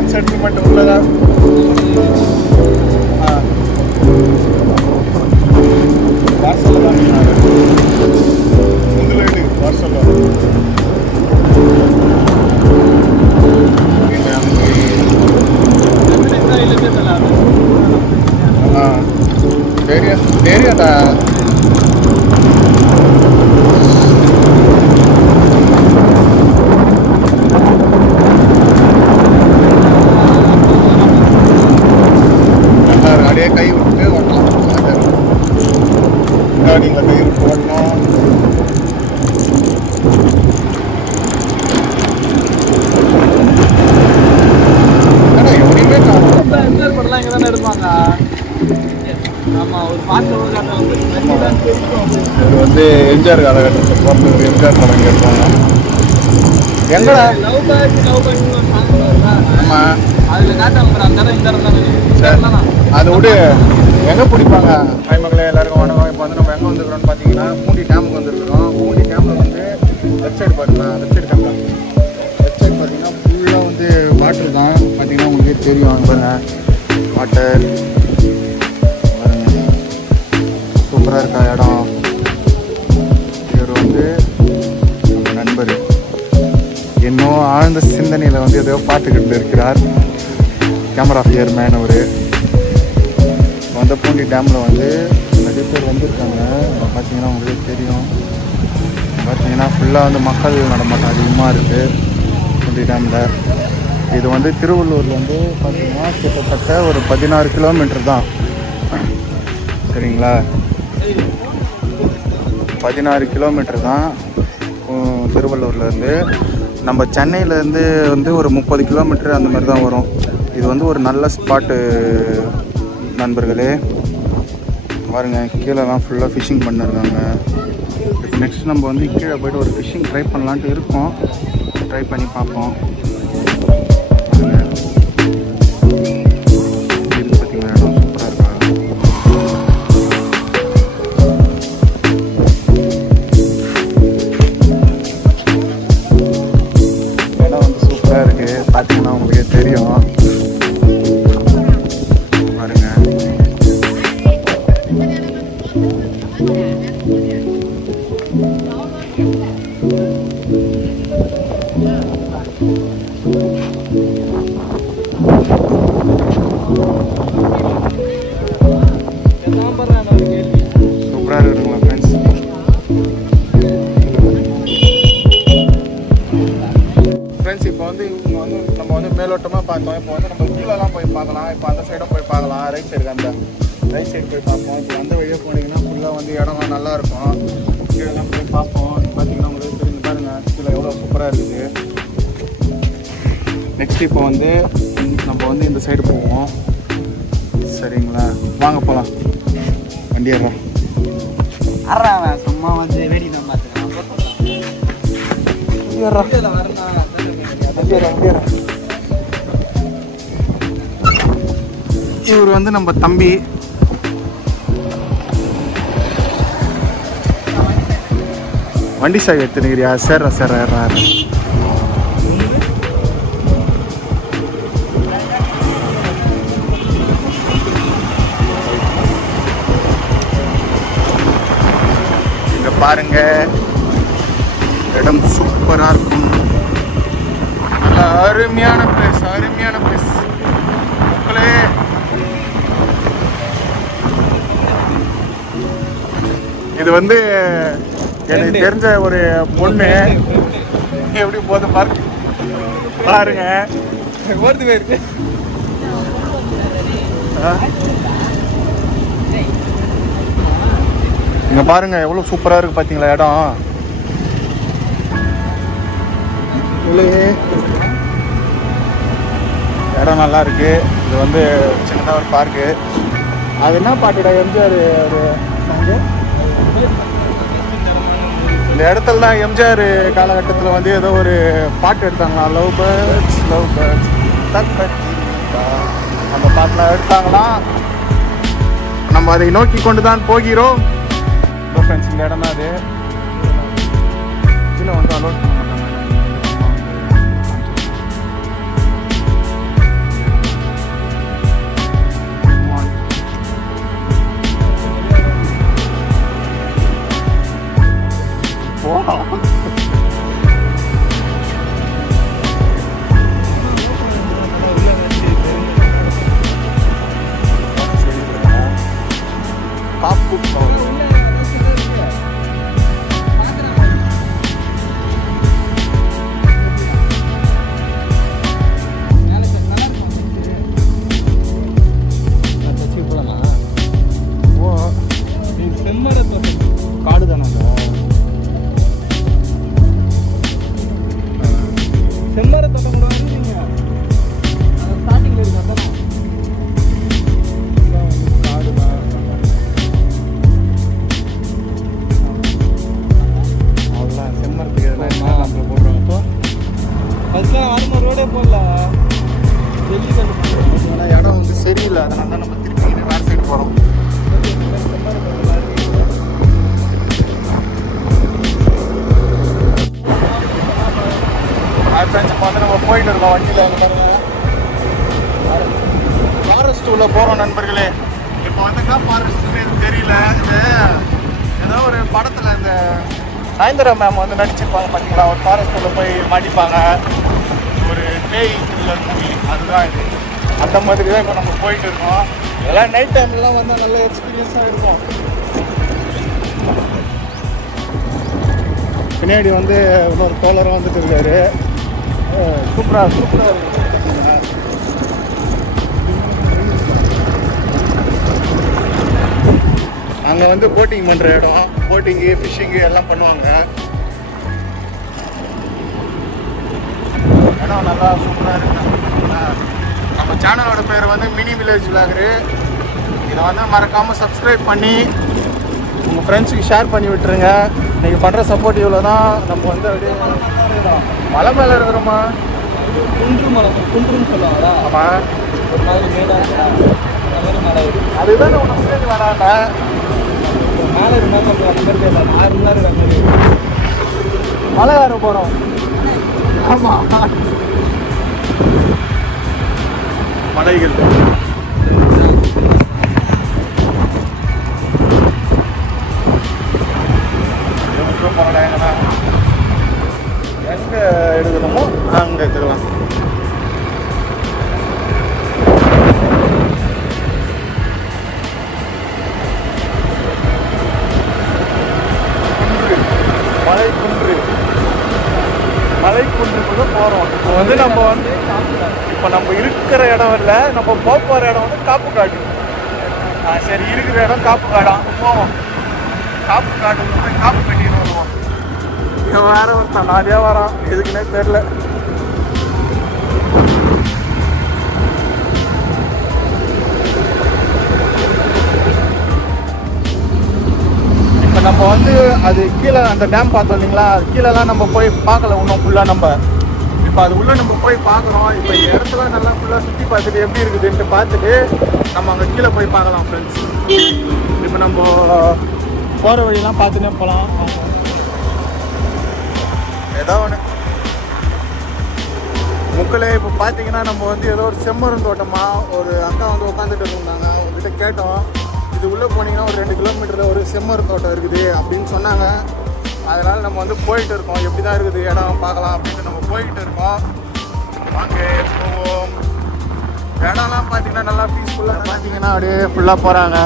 Life time settlement உள்ளதா ஆ parcel தான் உங்கள் வீடு பார்சல் தைரியம் தைரியம்டா எல்லாரும் அப்படியே கை விட்டு ஓட்டலாம் நீங்கள் கை விட்டு ஓட்டணும் ஏன்னா எவனையுமே காணும் எம்ஜிஆர் படம்லாம் இங்கே தானே எடுப்பாங்க ஆமா ஒரு பாட்டு ஒரு கதை வந்து மெல்லிதான் தெரியும். இது வந்து எம்ஜிஆர் காலகட்டத்தில் பிறந்த ஒரு எம்ஜிஆர் படம் இங்கே இருப்பாங்க எங்கடா லவ் பேக் லவ் பேக்னு ஒரு song வரும்ல. ஆமாம் அதுல காட்டாங்க பாரு, அந்த எம்ஜிஆர் காலகட்டத்தை இடம் தானே. இந்த சரி இடம் தானா? அதை விடு. எங்கே பிடிப்பாங்க? ஹாய் மக்களே எல்லாருக்கும் வணக்கம். இப்போ வந்து நம்ம எங்கே வந்துருக்கிறோம்னு பார்த்தீங்கன்னா மூடி டேமுக்கு வந்துருக்கிறோம். மூடி டேமில் வந்து லெஃப்ட் சைடு பாருங்களா? Left side camera left side பார்த்தீங்கன்னா ஃபுல்லாக வந்து வாட்டர் தான். பார்த்தீங்கன்னா உங்களுக்கே தெரியும். அங்க பாருங்க. வாட்டர் சூப்பராக இருக்கா இடம். ஆழ்ந்த சிந்தனையில் வந்து ஏதோ பார்த்துக்கிட்டு இருக்கிறார். கேமரா ஃபியர் மேன் அவர். வந்த பூண்டி டேமில் வந்து நிறைய பேர் வந்திருக்காங்க. பார்த்தீங்கன்னா உங்களுக்கு தெரியும். பார்த்தீங்கன்னா ஃபுல்லாக வந்து மக்கள் நடமாட்டம் அதிகமாக இருக்குது பூண்டி டேமில் இது வந்து திருவள்ளூர்ல வந்து பார்த்தீங்கன்னா கிட்டத்தட்ட ஒரு பதினாறு கிலோமீட்டர் தான். சரிங்களா? பதினாறு கிலோமீட்டர் தான் திருவள்ளூர்லேருந்து நம்ம சென்னையிலேருந்து வந்து ஒரு முப்பது கிலோமீட்டர் அந்த மாதிரி தான் வரும். இது வந்து ஒரு நல்ல ஸ்பாட்டு நண்பர்களே. பாருங்க கீழேலாம் ஃபுல்லாக ஃபிஷிங் பண்ணிருக்காங்க. நெக்ஸ்ட் நம்ம வந்து கீழே போய்ட்டு ஒரு ஃபிஷிங் ட்ரை பண்ணலான்ட்டு இருக்கோம். ட்ரை பண்ணி பார்ப்போம். பார்த்தோம் இப்போ வந்து நம்ம கீழெல்லாம் போய் பார்க்கலாம். இப்போ அந்த சைடும் போய் பார்க்கலாம். ரைட் சைடு அந்த ரைட் சைடு போய் பார்ப்போம். இப்போ அந்த வழியாக போனீங்கன்னா ஃபுல்லாக வந்து இடம்லாம் நல்லா இருக்கும். கீழெல்லாம் போய் பார்ப்போம். பார்த்தீங்கன்னா உங்களுக்கு தெரிஞ்சு பாருங்க. கீழே எவ்வளோ சூப்பராக இருக்குது. நெக்ஸ்ட் இப்போ வந்து நம்ம வந்து இந்த சைடு போவோம். சரிங்களா? வாங்க போகலாம் வண்டி ஏறோம் அறா சும்மா வந்து வேடிக்கை தான் பார்த்துக்கிறான். வீடியோல வரணும், அதானே இவர் வந்து நம்ம தம்பி. வண்டி சாவி எடுத்துனுக்கிறியா? சேர்றா சேர்றா ஏறா இங்க பாருங்க. இடம் சூப்பரா இருக்கும். நல்ல அருமையான இது வந்து எனக்கு தெரிஞ்ச ஒரு பொண்ணு. எப்படி போகுது பாருங்க பாருங்க. ஓடுது போயிருக்கு. இங்க பாருங்க எவ்வளவு சூப்பரா இருக்கு பாத்தீங்களா இடம். இடம் நல்லா இருக்கு. இது வந்து சின்னதா ஒரு பார்க்கு அது என்ன பாட்டுடா எம்ஜிஆர் ஒரு? இந்த இடத்துல தான் எம்ஜிஆர் காலகட்டத்தில் வந்து ஏதோ ஒரு பாட்டு எடுத்தாங்களா? லவ் பேர்ட்ஸ் லவ் பேர்ட்ஸ் அந்த பாட்டெலாம் எடுத்தாங்களாம் நம்ம அதை நோக்கி கொண்டு தான் போகிறோம் ஃப்ரெண்ட்ஸ் இந்த இடம் தான் அது. கீழே வந்து அலோட் காடு சாயந்தரா மேம் வந்து நடிச்சிருப்பாங்க பார்த்தீங்களா ஒரு ஃபாரஸ்ட்டில் போய் மாட்டிப்பாங்க ஒரு பேய் த்ரில்லர் மூவி. அதுதான் இது. அந்த மாதிரி தான் இப்போ நம்ம போயிட்டு இருக்கோம். இதெல்லாம் நைட் டைம்லாம் வந்து நல்ல எக்ஸ்பீரியன்ஸாக இருக்கும். பின்னாடி வந்து இன்னொரு தோழரும் வந்துட்டு இருக்காரு. சூப்பராக சூப்பராக இருக்கு. அங்கே வந்து போட்டிங் பண்ணுற இடம். போட்டிங்கு ஃபிஷ்ஷிங்கு எல்லாம் பண்ணுவாங்க. இடம் நல்லா சூப்பராக இருக்கு. நம்ம சேனலோட பேர் வந்து மினி வில்லேஜ் விளாகரு இதை வந்து மறக்காமல் சப்ஸ்கிரைப் பண்ணி உங்கள் ஃப்ரெண்ட்ஸுக்கு ஷேர் பண்ணி விட்டுருங்க. நீங்கள் பண்ணுற சப்போர்ட் இவ்வளோ தான் நம்ம வந்து அப்படியே மலை மேலே இருக்கிறோமா? குன்று மலை குன்றுன்னு சொல்லுவாங்களா ஆமாம் ஒரு மாதிரி மேடா அந்த மாதிரி மலை இருக்கு அதுதான் உனக்கு சேர்ந்து வேணாண்டா மேலே இருந்தால் கொஞ்சம் அந்த மாதிரி நேரம் அந்த மாதிரி. மலை ஏற போகிறோம் ஆமாம் மலைகள் வந்து நம்ம வந்து இப்போ நம்ம இருக்கிற இடம் இல்லை நம்ம போக போகிற இடம் வந்து காப்பு காடு ஆ சரி இருக்கிற இடம் காப்பு காடா போவோம். காப்பு காடு வந்து காப்பு கட்டின்னு வருவோம். இவன் வேற ஒருத்தன் நானே வரான். எதுக்குன்னே தெரில இப்போ நம்ம வந்து அது கீழே அந்த டேம் பார்த்தோம் இல்லைங்களா? அது கீழெல்லாம் நம்ம போய் பார்க்கல இன்னும் ஃபுல்லாக நம்ம. இப்போ அது உள்ளே நம்ம போய் பார்க்குறோம் இப்போ இந்த இடத்துல நல்லா ஃபுல்லாக சுற்றி பார்த்துட்டு எப்படி இருக்குதுன்ட்டு பார்த்துட்டு நம்ம அங்கே கீழே போய் பார்க்கலாம் ஃப்ரெண்ட்ஸ் இப்போ நம்ம போகிற வழியெல்லாம் பார்த்துட்டே போகலாம் ஏதோ ஒன்று முக்கில் இப்போ பார்த்தீங்கன்னா நம்ம வந்து ஏதோ ஒரு செம்மரும் தோட்டமாக ஒரு அக்கா வந்து உட்காந்துட்டு இருந்தாங்க. அவங்ககிட்ட கேட்டோம். இது உள்ளே போனீங்கன்னா ஒரு ரெண்டு கிலோமீட்டரில் ஒரு செம்மரும் தோட்டம் இருக்குது அப்படின்னு சொன்னாங்க. அதனால் நம்ம வந்து போயிட்டு இருக்கோம். எப்படி தான் இருக்குது? இடம் பார்க்கலாம் அப்படின்ட்டு நம்ம போயிட்டு இருக்கோம். வாங்க போவோம். இடம்லாம் பார்த்தீங்கன்னா நல்லா பீஸ்ஃபுல்லாக பார்த்தீங்கன்னா அப்படியே ஃபுல்லாக போகிறாங்க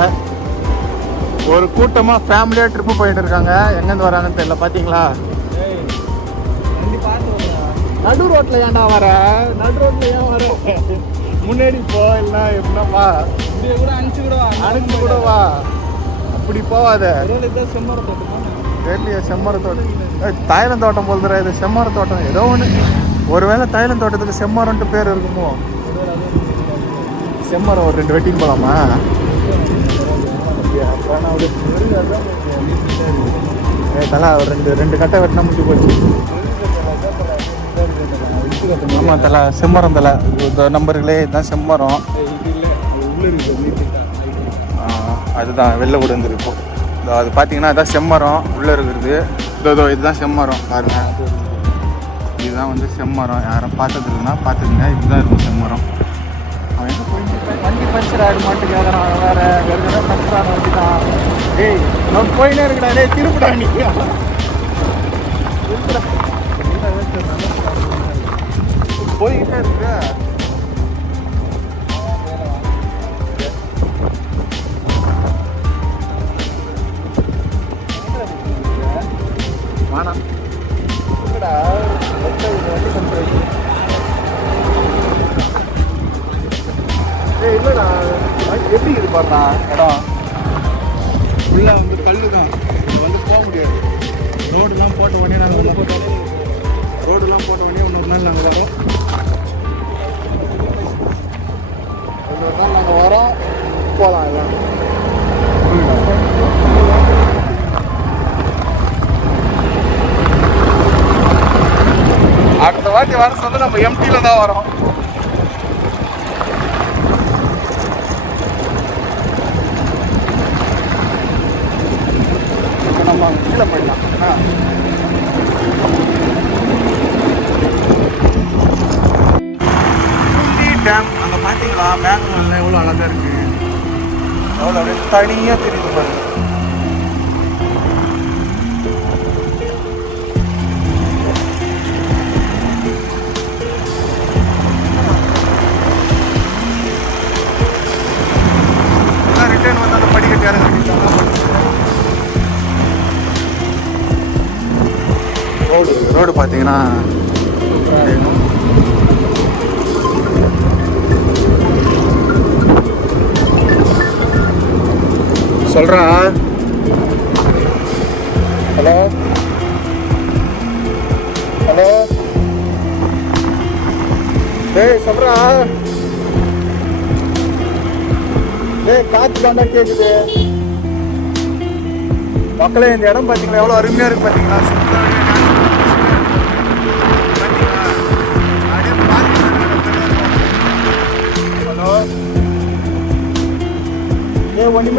ஒரு கூட்டமாக ஃபேமிலியாக ட்ரிப்பு போயிட்டு இருக்காங்க. எங்கேருந்து வராங்கன்னு தெரியல. பார்த்தீங்களா? நடு ரோட்ல ஏன்டா வர? நடு ரோட்ல ஏன் வர? முன்னாடி போ இல்லைன்னா எப்படின்னாப்பா இப்படியே கூட அனுப்பிச்சு கூட அனுப்பி கூட வா அப்படி போவாத. தோட்டமா தெரியலையே செம்மர தோட்டம் தைலம் தோட்டம் போல்துற இது செம்மர தோட்டம். ஏதோ ஒன்று ஒருவேளை தைலம் தோட்டத்துக்கு செம்மரம்ட்டு பேர் இருக்குமோ? செம்மரம் ஒரு ரெண்டு வெட்டிங் போலாமா? ஏ தலா ஒரு ரெண்டு ரெண்டு கட்டை வெட்டினா முடிஞ்சு போச்சு. ஆமாம் தலை செம்மரம் தலை. இந்த நம்பர்களே இதுதான் செம்மரம். அதுதான் வெள்ளை விடுந்து இருக்கும் இதோ அது பார்த்தீங்கன்னா இதான் செம்மரம். உள்ளே இருக்கிறது. இதோ இதோ இதுதான் செம்மரம். பாருங்கள் இதுதான் வந்து செம்மரம். யாரும் பார்த்தது இல்லைன்னா இதுதான் இருக்கும் செம்மரம். அவன் போயிட்டு வண்டி பஞ்சர் ஆகிட மாட்டு வேற வேறு பஞ்சர் ஆன வண்டி தான் ஏய் நான் போயினே இருக்கடா டேய் திருப்பிடா நீ. போய்கிட்டே இருக்க. இல்லடா. அது எப்படி இது பாருண்ணா இடம். உள்ள வந்து கல் தான் இங்க வந்து போக முடியாது. ரோடுலாம் போட்ட உடனே நாங்கள் ரோடுலாம் போட்ட உடனே இன்னொரு நாள் நாங்கள் வரோம். இன்னொரு நாள் நாங்கள் வரோம். போகலாம் எல்லாம். வாட்டி வர வந்து நம்ம எம்டியில் தான் வரோம். நம்ம கீழே போயிடலாம். ஆ. டேம் அங்கே பார்த்தீங்களா மேகமல்ல எவ்வளோ அழகாக இருக்குது எவ்வளோ அப்படியே தனியாக தெரியும் பார்த்தீங்கன்னா சொல்றா ஹலோ? ஹலோ? டேய் சொல்றா. டேய் காற்று தாண்டா கேக்குது. மக்களே இந்த இடம் பார்த்தீங்களா எவ்வளோ அருமையாக இருக்கு பார்த்தீங்களா?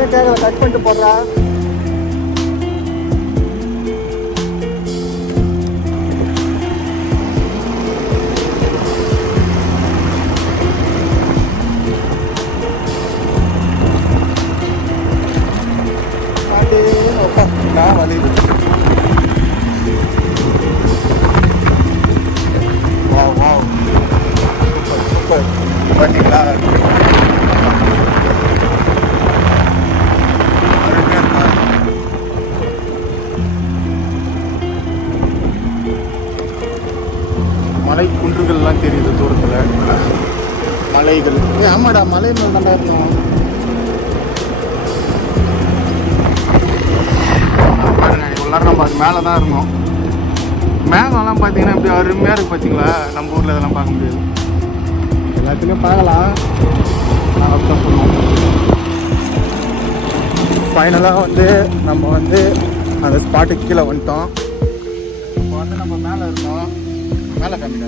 ஏ கட் பண்ணிட்டு போடுறா. மலை குன்றுகள்லாம் தெரியுது தூரத்தில். மலைகள். ஆமாடா மலை மேல் தாண்டா இருந்தோம் நேரம் நம்ம அது மேலே தான் இருந்தோம் மேகம்லாம் பார்த்தீங்கன்னா இப்படி அருமையாக இருக்கு பார்த்தீங்களா? நம்ம ஊரில் இதெல்லாம் பார்க்க முடியாது. எல்லாத்தையுமே பார்க்கலாம். நான் அப்படிதான் சொல்லுவோம் ஃபைனலாக வந்து நம்ம வந்து அந்த ஸ்பாட்டுக்கு கீழே வந்துட்டோம். மேலே காமிக்க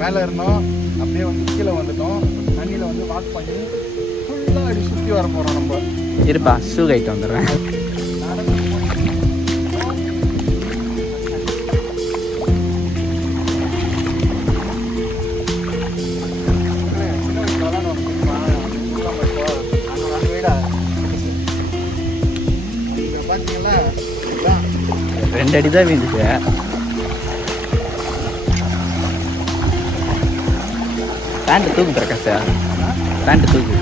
மேலே இருந்தோம் அப்படியே வந்து கீழே வந்துட்டோம். தண்ணியில் வந்து வாக் பண்ணி ஃபுல்லாக அடி சுற்றி வர போகிறோம் நம்ம. இருப்பா ஷூ கைட்டு வந்துடுறேன். ரெண்டு அடி தான் வீந்துச்சு. பேண்ட் தூக்கு பிரகாஷா பேண்ட் தூக்கு.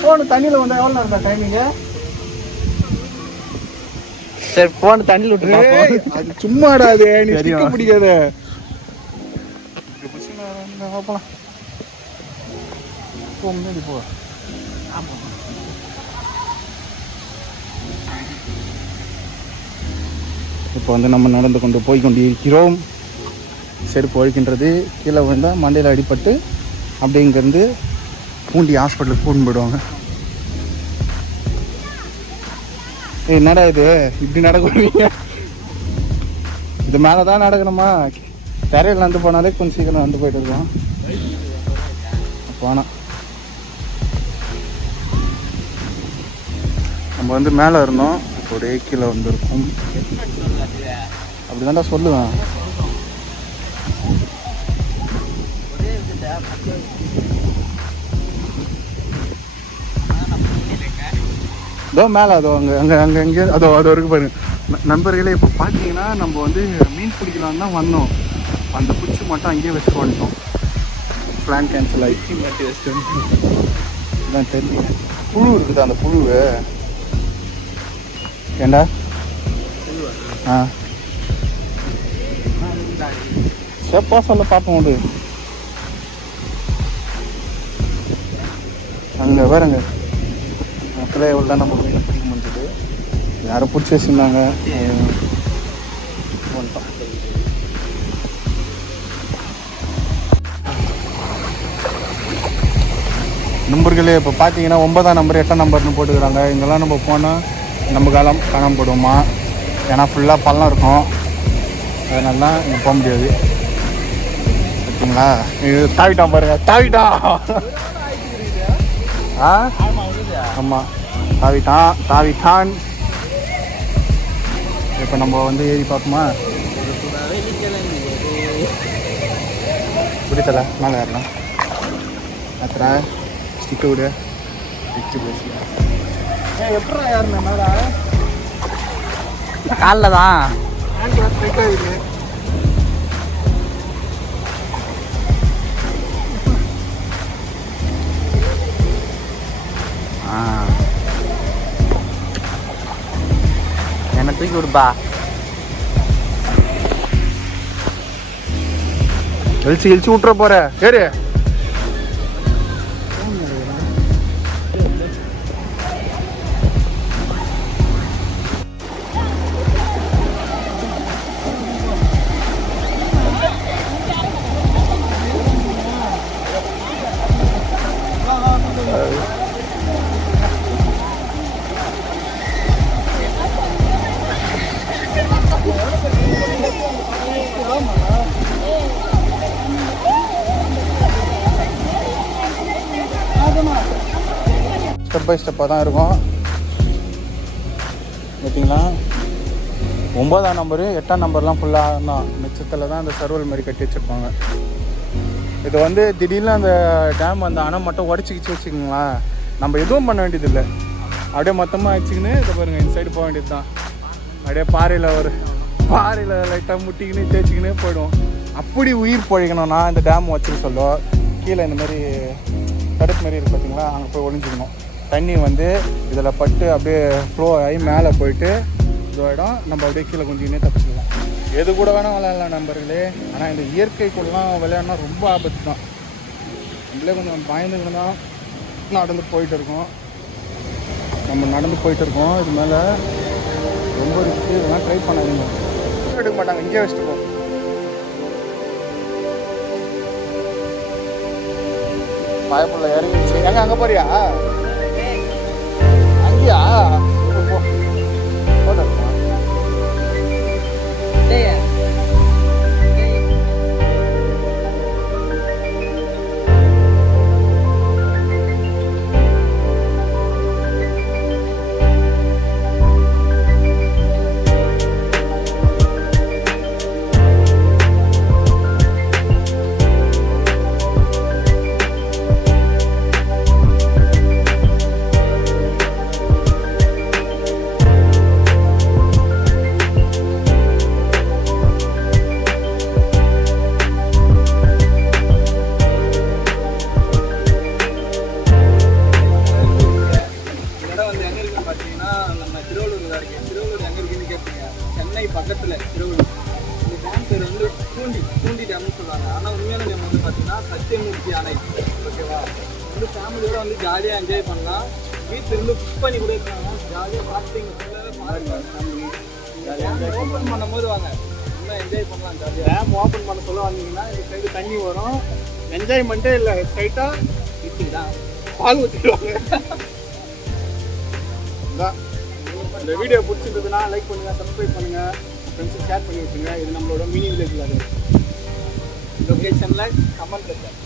போன் தண்ணியில் வந்தால் எவ்வளோ இருந்தா டைமிங்க சரி போன் தண்ணியில் விட்டு பார்ப்போம் அது சும்மாடா அது. நீ. ஸ்டிக்கு பிடிக்காத. போலாம் போ முன்னாடி போ. இப்போ வந்து நம்ம நடந்து கொண்டு போய் கொண்டு இருக்கிறோம் செருப்பு ஒழிக்கின்றது கீழே விழுந்தால் மண்டையில் அடிபட்டு அப்படியே இங்கேருந்து பூண்டி ஹாஸ்பிட்டலுக்கு கூட்டின்னு போயிடுவாங்க. ஏய் என்னடா இது? இப்படி நடக்கிறீங்க? இது மேலே தான் நடக்கணுமா? தரையில் நடந்து போனாலே கொஞ்சம் சீக்கிரம் நடந்து போயிட்டு இருக்கோம் போனோம் நம்ம வந்து மேலே இருந்தோம். ஒரே கீழே வந்திருக்கோம். அப்படி சொல்லுவேன். இதோ மேலே அதோ அங்கே அங்கே அங்கே எங்கே அதோ அதோ இருக்கு பாருங்க நண்பர்களே இப்போ பார்த்தீங்கன்னா நம்ம வந்து மீன் பிடிக்கலான்னு தான் வந்தோம். அந்த குச்சி மட்டும் அங்கேயே வச்சுட்டு வந்துட்டோம். பிளான் கேன்சல் ஆகி இதான் தெரியல புழு இருக்குது அந்த புழு ஏண்டா? ஆ. செப்பா சொல்ல பார்ப்போம் அது அங்கே வேறங்க மக்களே தான் நம்ம மீன் பிடிக்க முடிஞ்சது. யாரும் பிடிச்சி வச்சுருந்தாங்க வந்துட்டோம் நம்பர்களே இப்போ பார்த்தீங்கன்னா ஒன்பதாம் நம்பர் எட்டாம் நம்பர்னு போட்டுக்கிறாங்க. இங்கெல்லாம் நம்ம போனால் நம்ம காலம் காணாமல் போடுவோமா ஏன்னா ஃபுல்லாக பள்ளம் இருக்கும். அதனால தான் இங்கே போக முடியாது. ஓகேங்களா இது தாவிட்டான் பாருங்க. தாவிட்டான்! ஆ? ஆமாம் தாவிட்டான். தாவிட்டான். இப்போ நம்ம வந்து ஏறி பார்ப்போமா? பிடித்தல மேலே ஏறலாம். அத்தரா ஸ்டிக்கை விடு. வச்சு பேசி எப்படா மேலே காலில் தான். என்ன தூக்கி விடுப்பா. இழிச்சு இழிச்சு விட்டுற போற. ஏறு. ஸ்டெப் பை ஸ்டெப்பாக தான் இருக்கும். பார்த்தீங்களா ஒம்பதாம் நம்பரு எட்டாம் நம்பர்லாம் ஃபுல்லாக தான். மிச்சத்தில் தான் அந்த சர்வல் மாதிரி கட்டி வச்சுருப்பாங்க. இது வந்து திடீர்னு அந்த டேம் அந்த அணை மட்டும் உடச்சிக்கிச்சு வச்சுக்கோங்களேன். நம்ம எதுவும் பண்ண வேண்டியதில்லை. அப்படியே மொத்தமாக வச்சுக்கின்னு இதை பாருங்கள் இந்த சைடு போக வேண்டியது தான். அப்படியே பாறையில் ஒரு பாறையில் லைட்டாக முட்டிக்கின்னு தேய்ச்சிக்கினே போயிடுவோம். அப்படி உயிர் பழகணும்னா இந்த டேம் வச்சுக்க சொல்ல கீழே இந்த மாதிரி தடுப்பு மாதிரி இருக்கு பார்த்தீங்களா அங்கே போய் ஒழிஞ்சிக்கணும் தண்ணி வந்து இதில் பட்டு அப்படியே ஃப்ளோ ஆகி மேலே போயிட்டு இதுவாகிடும் நம்ம அப்படியே கீழே கொஞ்சம் தப்பிச்சிடலாம் எது கூட வேணால் விளையாடலாம் நண்பர்களே. ஆனால் இந்த இயற்கைக்குள்ளலாம் விளையாடினா ரொம்ப ஆபத்து தான். நம்மளே கொஞ்சம் பயந்துக்கணும் தான் நடந்து போயிட்டு இருக்கோம். நம்ம நடந்து போயிட்டு இருக்கோம். இது மேலே ரொம்ப ரிஸ்க்கு இதெல்லாம் ட்ரை பண்ணாதீங்க. எடுக்க மாட்டாங்க. இங்கே வச்சுட்டு போ. பயப்புள்ள இறங்கிடுச்சு. எங்க அங்கே போறியா? அங்கேயா போ, பூண்டி டேம்னு சொல்லுவாங்க ஆனா உண்மையான நேம் வந்து பார்த்தீங்கன்னா சத்தியமூர்த்தி அணை. ஓகேவா? வந்து ஃபேமிலியோட வந்து ஜாலியாக என்ஜாய் பண்ணலாம் வீட்டில் இருந்து குக் பண்ணி கூட இருக்காங்க ஜாலியாக பார்த்துங்க ஓப்பன் பண்ணும்போது வாங்க நல்லா என்ஜாய் பண்ணலாம் ஜாலியாக டேம் ஓப்பன் பண்ண சொல்ல வந்தீங்கன்னா இந்த சைடு தண்ணி வரும். என்ஜாய்மெண்ட்டே இல்லை. ஸ்ட்ரைட்டாக இப்படிதான். பால் ஊற்றிடுவாங்க இதான் இந்த வீடியோ பிடிச்சிருந்ததுன்னா லைக் பண்ணுங்கள் சப்ஸ்கிரைப் பண்ணுங்கள் ஃப்ரெண்ட்ஸுக்கு ஷேர் பண்ணி விட்டுருங்க இது நம்மளோட மினி வில்லேஜில் அது location like Kamal Bazaar.